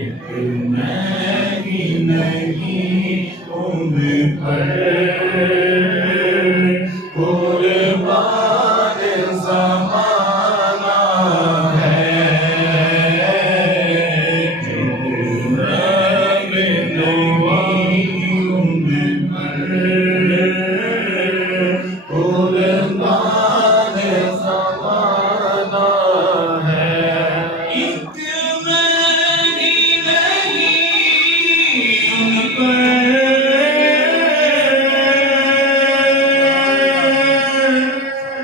मैं ही नहीं तुम पर कुर्बान ज़माना है। जो मैं नहीं तुम पर कुर्बान ज़माना है। एक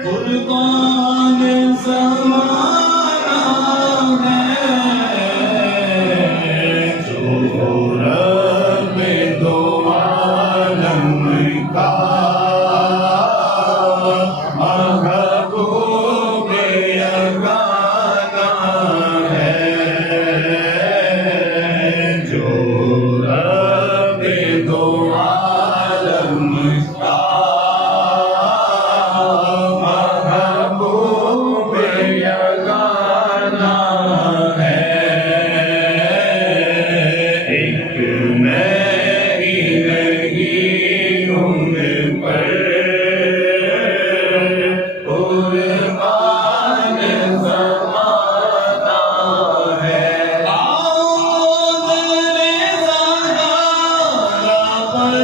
कुर्बान ज़माना है। जो रब दो आलम का महबूब यगाना है। जो रब दो आलम का महबूब यगाना है। एक मैं ही नहीं उन पर कुर्बान ज़माना है। आओ दरे ज़हरा पर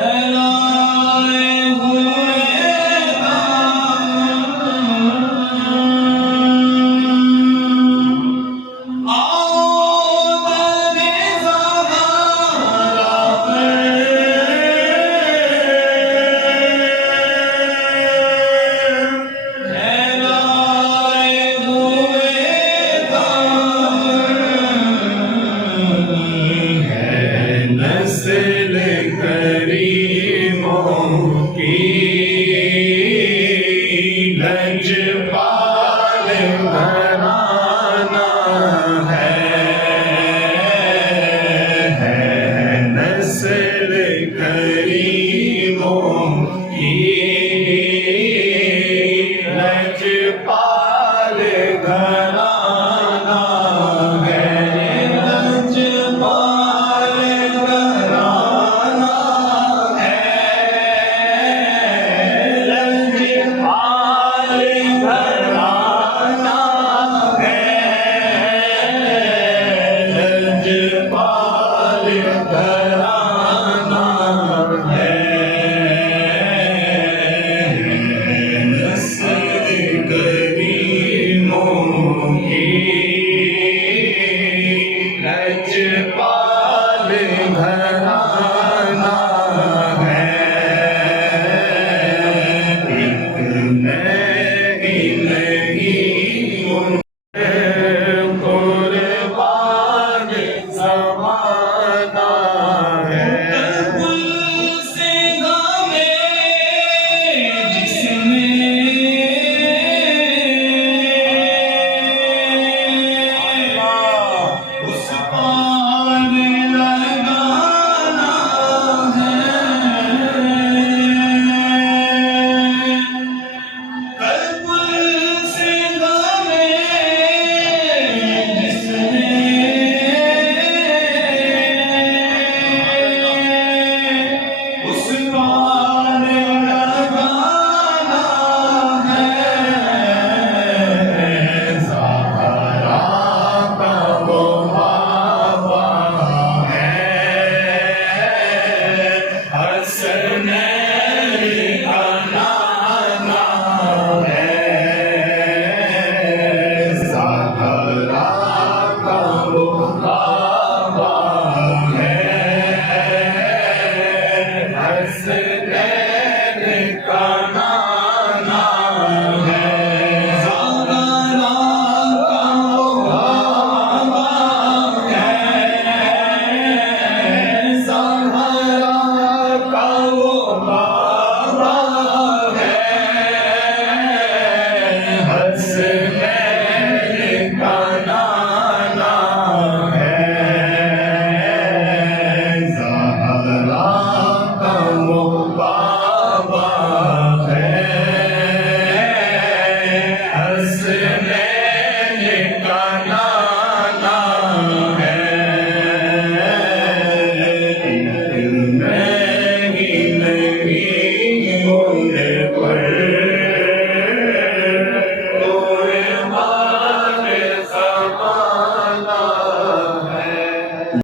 फैलाए हुए दाम। आओ दरे ज़हरा पर फैलाए हुए दाम। है नस्ल करीमों की लजपाल घराना है। नस्ल करीमों की लजपाल घराना